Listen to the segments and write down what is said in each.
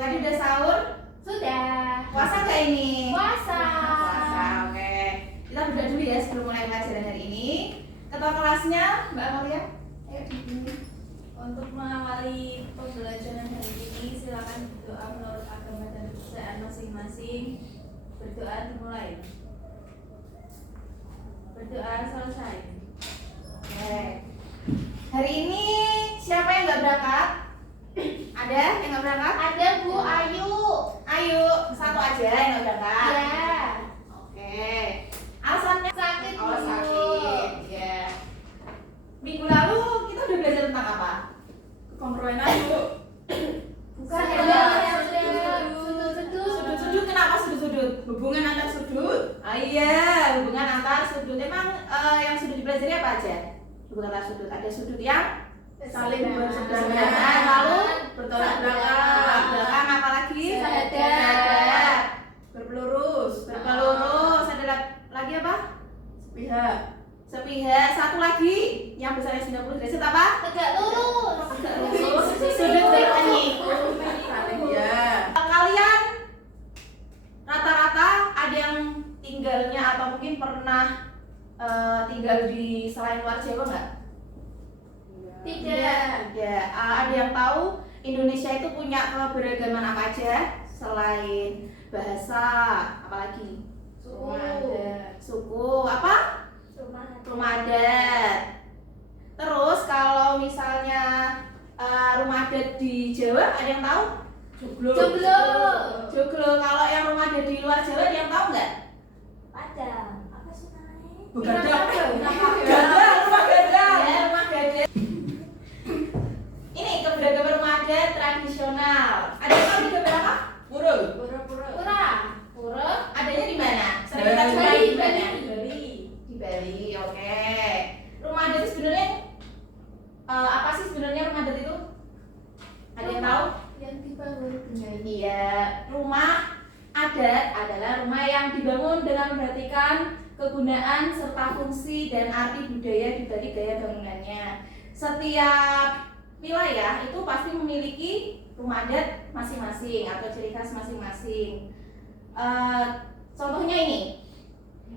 Tadi udah sahur? Sudah. Puasa nggak ini? Puasa. Puasa, oke. Kita berdoa dulu ya sebelum mulai pelajaran hari ini. Ketua kelasnya, Mbak Amalia. Ayo dipimpin. Untuk mengawali pembelajaran hari ini, silakan berdoa menurut agama dan kepercayaan masing-masing. Berdoa dimulai. Berdoa selesai. Oke. Hari ini siapa yang nggak berangkat? Ada yang nggak berangkat? Ada Bu Ayu. Ayo, satu aja yang nggak berangkat. Ya. Oke. Alasannya Sakit oh, dulu. sakit. Ya. Minggu lalu kita udah belajar tentang apa? Kongruenan, Bu. Bukan Sudut-sudut, kenapa sudut-sudut? Hubungan antar sudut? Ah iya, hubungan antar sudut. Emang yang sudah dipelajari apa aja? Hubungan antar sudut. Ada sudut yang saling berseberangan, lalu bertolak belakang, apa lagi? Sahadat. Berpelurus. Ada lagi apa? Sepihak. Sepihak. Satu lagi yang besarnya 90 derajat apa? Tegak lurus. Sudut bertani. Ya. Kalian rata-rata ada yang tinggalnya atau mungkin pernah tinggal di selain luar Jawa nggak? Tidak. Ya, ada yang tahu Indonesia itu punya keberagaman apa aja selain bahasa, apalagi suku apa? Rumah adat. Terus kalau misalnya rumah adat di Jawa ada yang tahu? Joglo. Kalau yang rumah adat di luar Jawa ada yang tahu nggak? Padang. Apa sih namanya? Begadang. Rumah gadang. Ini keberagaman rumah adat tradisional. Ada yang tahu di beberapa? Pura. Pura. Adanya di mana? Sering kita Bali. jumpai di mana? Bali. Di Bali, oke. Rumah adat itu sebenarnya apa sih sebenarnya rumah adat itu? Ada yang tahu? Yang dibangun dengan Iya, rumah adat adalah rumah yang dibangun dengan memperhatikan kegunaan serta fungsi dan arti budaya di balik gaya bangunannya. Setiap wilayah itu pasti memiliki rumah adat masing-masing atau ciri khas masing-masing. Contohnya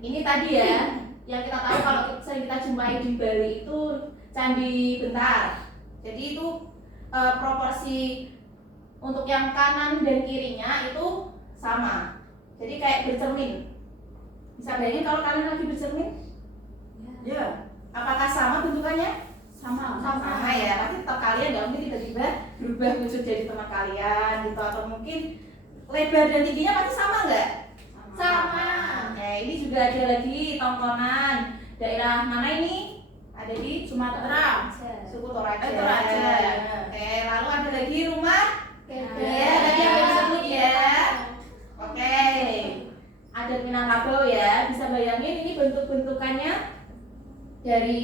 ini tadi ya, yang kita tahu kalau sering kita jumpai di Bali itu Candi Bentar. Jadi itu proporsi untuk yang kanan dan kirinya itu sama. Jadi kayak bercermin. Bisa bayangin kalau kalian lagi bercermin? Ya. Apakah sama bentukannya? Sama. Ya, tapi tetap kalian nggak mungkin tiba-tiba berubah wujud jadi teman kalian gitu, atau mungkin lebar dan tingginya pasti sama nggak? Sama. Nah, ini juga ada lagi tontonan daerah mana ini? Ada di Sumatera. suku Toraja. Toraja. Oke, lalu ada lagi rumah. Beda. Ya, tadi yang udah disebut ya. Oke, adat Minangkabau ya. Bisa bayangin ini bentuk-bentukannya dari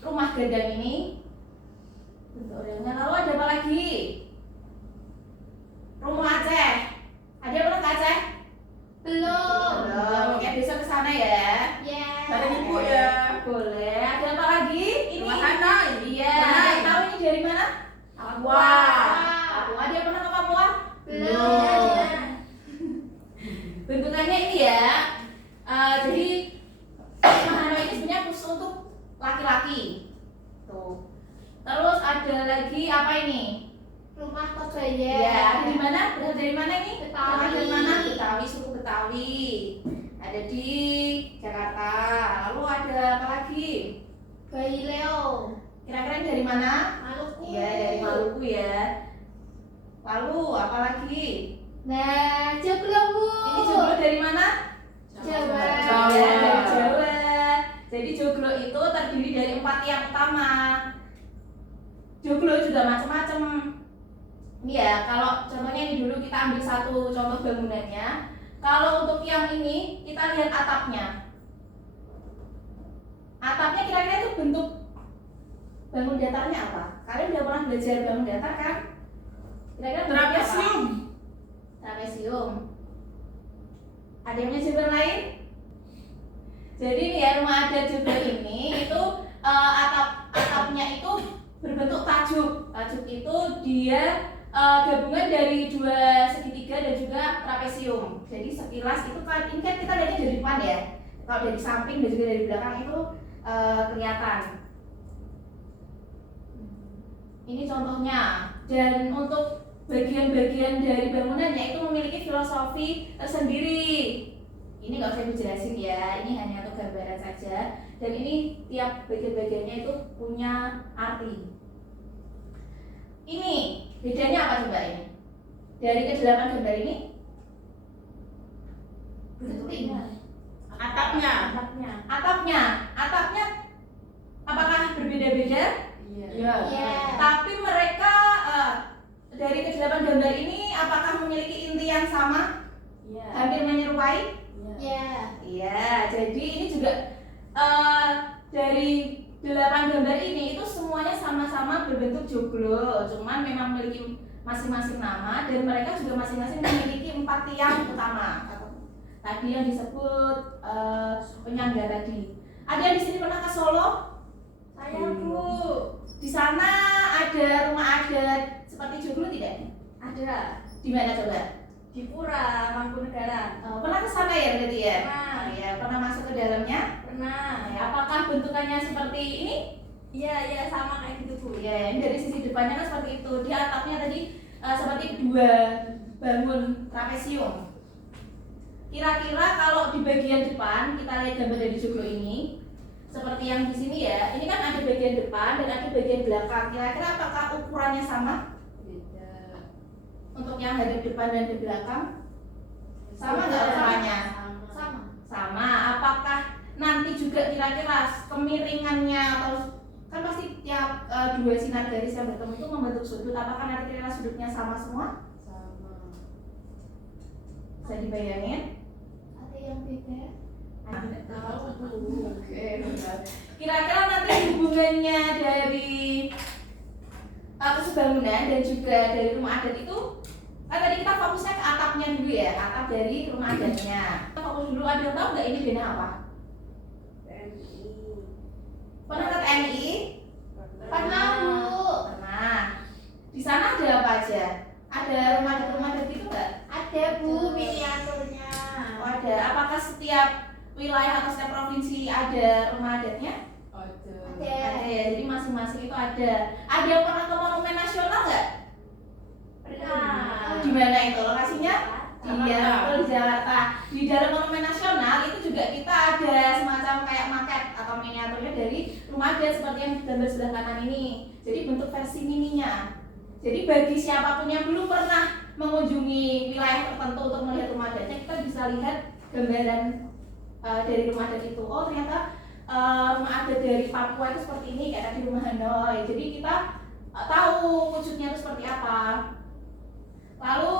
rumah gadang ini. Bentuk realnya. Lalu ada apa lagi? Rumah Aceh. Ada yang pernah ke Aceh? Belum. Oke, besok ke sana ya. Ya. Bareng ibu ya. Boleh. Ada apa lagi? Ini. Rumah Hanai. Iya. Hanai. Ada yang tahu ini dari mana? Papua. Papua. Dia pernah ke Papua? Belum. Bentukannya ini ya. Jadi rumah Hanoi ini sebenarnya khusus untuk laki-laki. Tuh. Terus ada lagi apa ini? Rumah Kebaya. Ya, ada di mana? Berasal dari mana ini? Betawi. Rumah dari mana? Betawi, suku Betawi. Ada di Jakarta. Lalu ada apa lagi? Bayi Leo. Kira-kira ini dari mana? Maluku. Iya, dari Maluku ya. Lalu apa lagi? Nah, Joglo Bu. Ini joglo dari mana? Jawa. Ya, dari Jawa. Jadi joglo itu terdiri dari 4 tiang utama. Joglo juga macam-macam. Iya, kalau contohnya ini dulu kita ambil satu contoh bangunannya. Kalau untuk yang ini kita lihat atapnya. Atapnya kira-kira itu bentuk bangun datarnya apa? Kalian udah pernah belajar bangun datar kan? Kira-kira bentuknya apa? Trapesium. Trapesium. Ada yang punya jawaban lain? Jadi nih ya, rumah adat juga ini itu atapnya itu berbentuk tajuk. Tajuk itu dia gabungan dari dua segitiga dan juga trapesium. Jadi sekilas itu kan ini kan kita lihatnya dari depan ya. Kalau dari samping dan juga dari belakang itu kelihatan. Ini contohnya. Dan untuk bagian-bagian dari bangunannya itu memiliki filosofi tersendiri. Ini nggak usah dijelasin ya, ini hanya untuk gambaran saja. Dan ini tiap bagian-bagiannya itu punya arti. Ini bedanya apa coba ini? Dari ke-8 gambar ini? Bentuknya. Atapnya. Atapnya apakah berbeda-beda? Iya. Iya. Tapi mereka dari ke-8 gambar ini apakah memiliki inti yang sama? Iya. Hampir menyerupai? Iya. Iya, jadi ini juga dari 8 gambar ini itu semuanya sama-sama berbentuk joglo, cuman memang memiliki masing-masing nama dan mereka juga masing-masing memiliki 4 tiang utama. Tadi yang disebut penyangga tadi. Ada yang di sini pernah ke Solo? Saya Bu. Di sana ada rumah adat seperti joglo tidak? Ada Di mana coba? di Pura Mangkunegaran. Pernah ke sana ya berarti ya? Pernah. Ya, pernah masuk ke dalamnya? Pernah. Apakah bentukannya seperti ini? Iya sama kayak gitu Bu. Ya, ini dari sisi depannya kan seperti itu. Di atapnya tadi seperti 2 bangun trapesium. Kira-kira kalau di bagian depan kita lihat gambar dari joglo ini, seperti yang di sini ya. Ini kan ada bagian depan dan ada bagian belakang. Kira-kira apakah ukurannya sama? Beda. Untuk yang hadap depan dan di belakang? Sama nggak ukurannya? Sama. Sama. Apakah nanti juga kira-kira kemiringannya atau kan pasti tiap 2 sinar garis yang bertemu itu membentuk sudut. Apakah nanti kira-kira sudutnya sama semua? Sama. Bisa dibayangin? Ada yang beda? Tidak tahu, Bu. Oke, benar. Kira-kira nanti hubungannya dari kesebangunan dan juga dari rumah adat itu kan tadi kita fokusnya ke atapnya dulu ya, atap dari rumah adatnya. Kita fokus dulu, ada yang tahu nggak ini beda apa? Pernah ke TNI? Pernah Bu. Pernah. Di sana ada apa aja? Ada rumah adat gitu nggak? Ada Bu miniaturnya. Oh, ada. Apakah setiap wilayah atau setiap provinsi ada rumah adatnya? Ada. Ada ya, jadi masing-masing itu ada. Ada yang pernah ke Monumen Nasional nggak? Pernah. Di mana itu lokasinya? Iya, Jakarta. betul, di Jakarta. Di dalam Monumen Nasional itu juga kita ada semacam kayak maket atau miniaturnya dari rumah adat seperti yang di gambar sebelah kanan ini. Jadi bentuk versi mininya. Jadi bagi siapapun yang belum pernah mengunjungi wilayah tertentu untuk melihat rumah adatnya, kita bisa lihat gambaran dari rumah adat itu. Oh ternyata rumah adat dari Papua itu seperti ini, kayak tadi rumah Hanoi. Jadi kita tahu wujudnya itu seperti apa. Lalu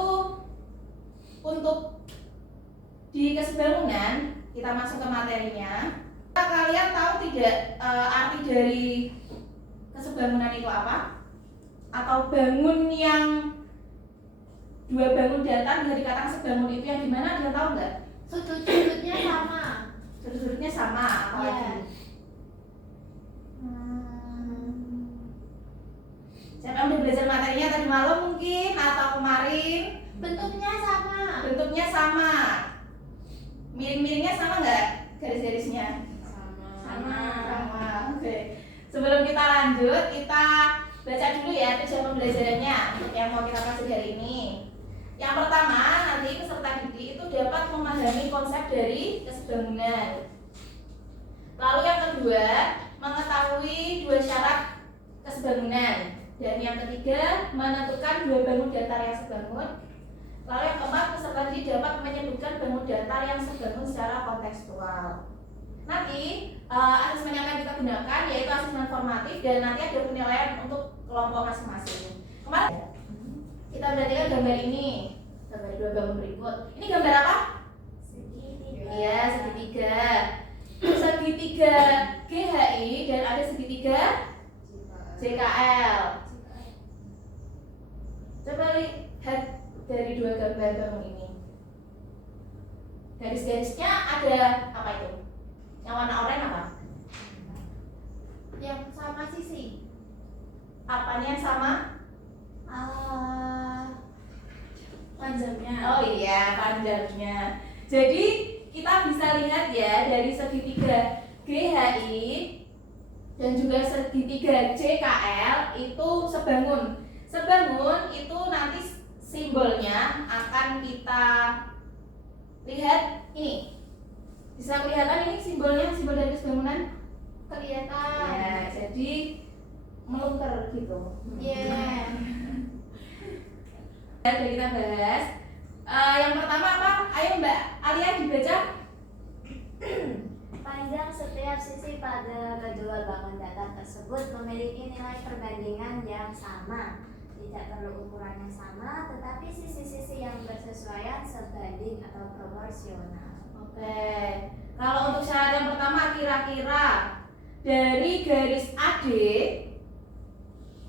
untuk di kesebangunan kita masuk ke materinya. Kalian tahu tidak arti dari kesebangunan itu apa? Atau bangun yang 2 bangun datar bisa dikatakan sebangun itu yang dimana? Ada tahu nggak? Sudut-sudutnya sama. Sudut-sudutnya sama, apalagi? Iya. Siapa yang udah belajar materinya tadi malam mungkin atau kemarin? Bentuknya sama. Bentuknya sama. Miring-miringnya sama nggak? Garis-garisnya? Sama. Sama. Oke. Sebelum kita lanjut, kita baca dulu ya tujuan pembelajarannya untuk yang mau kita kasih hari ini. Yang pertama, nanti peserta didik itu dapat memahami konsep dari kesebangunan. Lalu yang kedua, mengetahui 2 syarat kesebangunan. Dan yang ketiga, menentukan 2 bangun datar yang sebangun. Lalu yang keempat, peserta didik dapat menyebutkan bangun datar yang sebangun secara kontekstual. Nanti asesmen yang akan kita gunakan yaitu asesmen formatif dan nanti ada penilaian untuk kelompok masing-masing. Kemarin kita perhatikan gambar ini, gambar 2 bangun berikut. Ini gambar apa? Segitiga. Iya, segitiga. Segitiga GHI dan ada segitiga JKL. Coba lihat dari 2 gambar bangun ini. Garis-garisnya ada apa itu? Yang warna oranye apa? Yang sama sisi. Apanya yang sama? panjangnya. Oh iya, panjangnya. Jadi kita bisa lihat ya dari segitiga GHI dan juga segitiga JKL itu sebangun. Sebangun itu nanti simbolnya akan kita lihat ini. Bisa kelihatan ini simbolnya, simbol dari kesebangunan? Kelihatan. Ya, jadi melingkar gitu. Yeah. Sudah kita bahas. Yang pertama apa? Ayo Mbak Alia dibaca. Panjang setiap sisi pada kedua bangun datar tersebut memiliki nilai perbandingan yang sama. Tidak perlu ukuran yang sama, tetapi sisi-sisi yang bersesuaian sebanding atau proporsional. Oke. Kalau untuk syarat yang pertama kira-kira dari garis AD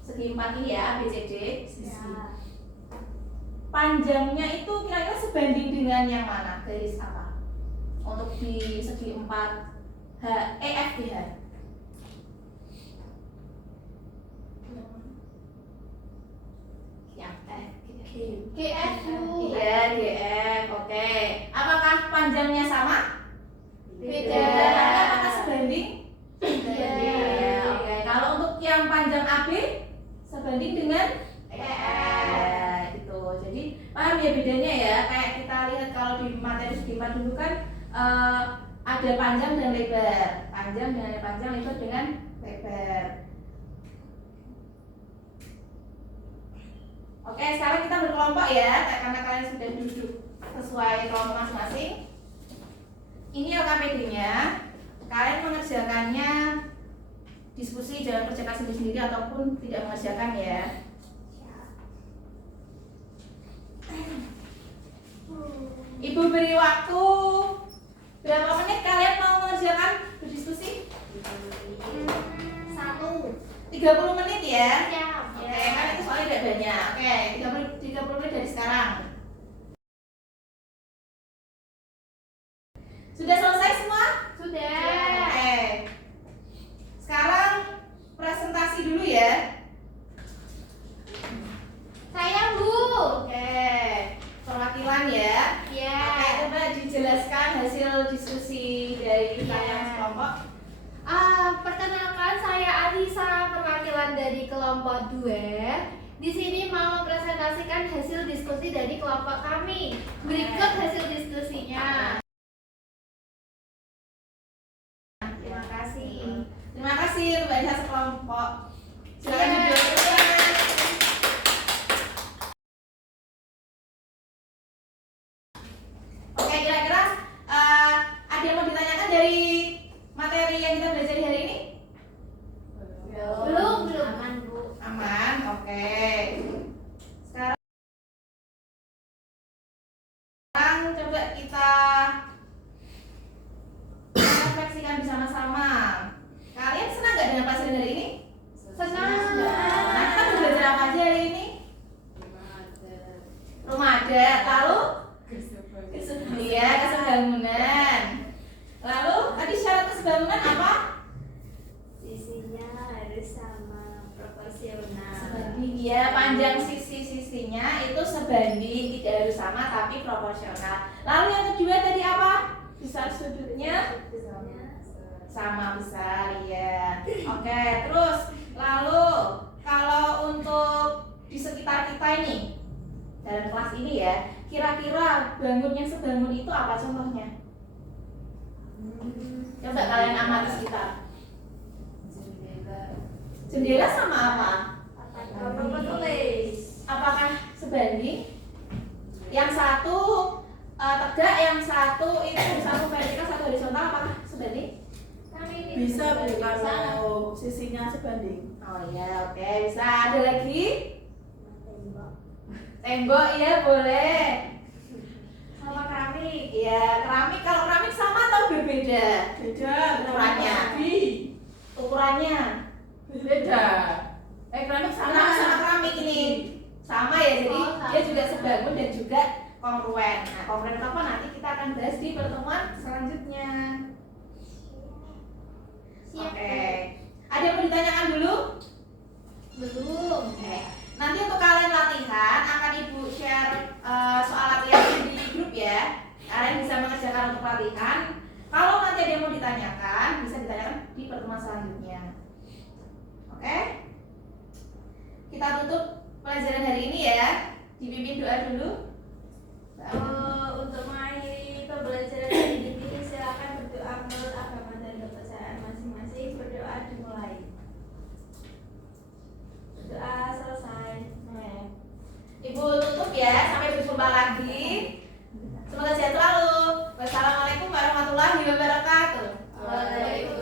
segi 4 ini ya ABCD Ya, panjangnya itu kira-kira sebanding dengan yang mana? Garis apa? Untuk di segi 4 EFGH. Yang GF Bu. Iya, GF. Oke. Apakah panjangnya sama? Beda. Apakah sebanding? Iya. Oke. Kalau untuk yang panjang AB sebanding dengan EF. gitu. Jadi paham ya bedanya ya? Kayak kita lihat kalau di materi segi 4 dulu kan ada panjang dan lebar. Panjang dengan panjang, lebar dengan lebar. Oke, sekarang kita berkelompok ya, karena kalian sudah duduk sesuai kelompok masing-masing. Ini LKPD-nya. Kalian mengerjakannya diskusi, jangan kerjakan sendiri-sendiri ataupun tidak mengerjakan ya. Ibu beri waktu berapa menit kalian mau mengerjakan berdiskusi? 30 menit ya. Siap. Oke, kan itu soalnya tidak banyak. Oke, 30 menit dari sekarang. Sudah selesai semua? Sudah. Oke. Sekarang presentasi dulu ya. Saya Bu. Oke. Perwakilan ya. Ya. Oke, coba dijelaskan hasil diskusi dari kalian sekelompok. Perkenalkan saya Alisa, perwakilan dari kelompok 2. Di sini mau mempresentasikan hasil diskusi dari kelompok kami. Berikut hasil diskusinya. Terima kasih. Terima kasih untuk Mbak Isa sekelompok. Silakan Iya. duduk. Oke, kira-kira ada yang mau ditanyakan dari materi yang kita belajar hari ini? Belum. aman Bu. Aman, oke. Sekarang coba kita refleksikan bersama-sama. Kalian senang nggak dengan pelajaran hari ini? Senang. Nah, kita belajar apa aja hari ini? Rumah adat, lalu iya kesebangunan. Lalu tadi syarat kesebangunan apa? Sisinya harus sama proporsional. Sebanding ya, panjang sisi-sisinya itu sebanding, tidak harus sama tapi proporsional. Lalu yang kedua tadi apa? Besar sudutnya sama besar ya. Oke, terus lalu kalau untuk di sekitar kita ini dalam kelas ini ya, kira-kira bangun yang sebangun itu apa contohnya? Coba kalian amati sekitar. Jendela sama apa? Papan tulis. Apakah sebanding? Yang satu tegak, yang satu itu satu vertikal, satu horizontal, apakah sebanding? Kami ini Bisa Bu bisa. kalau sisinya sebanding. Oh ya, oke, bisa. Ada lagi? Tembok, iya boleh. Sama keramik. Iya, keramik. Kalau keramik sama atau berbeda? Beda Ukurannya. Ukurannya Beda. keramik sama keramik ini sama ya, jadi Oh, sama. dia juga sebangun dan juga kongruen. Nah, kongruen apa nanti kita akan bahas di pertemuan selanjutnya. Siap. Oke, ada yang mau ditanyakan dulu? Belum. Oke, nanti untuk kalian latihan akan ibu share soal ya. Dipimpin doa dulu. Untuk mengakhiri pembelajaran hidup ini silakan berdoa menurut agama dan kepercayaan masing-masing. Berdoa dimulai. Doa selesai. Ibu tutup ya, sampai berjumpa lagi. Semoga sehat selalu. Wassalamualaikum warahmatullahi wabarakatuh. Waalaikumsalam.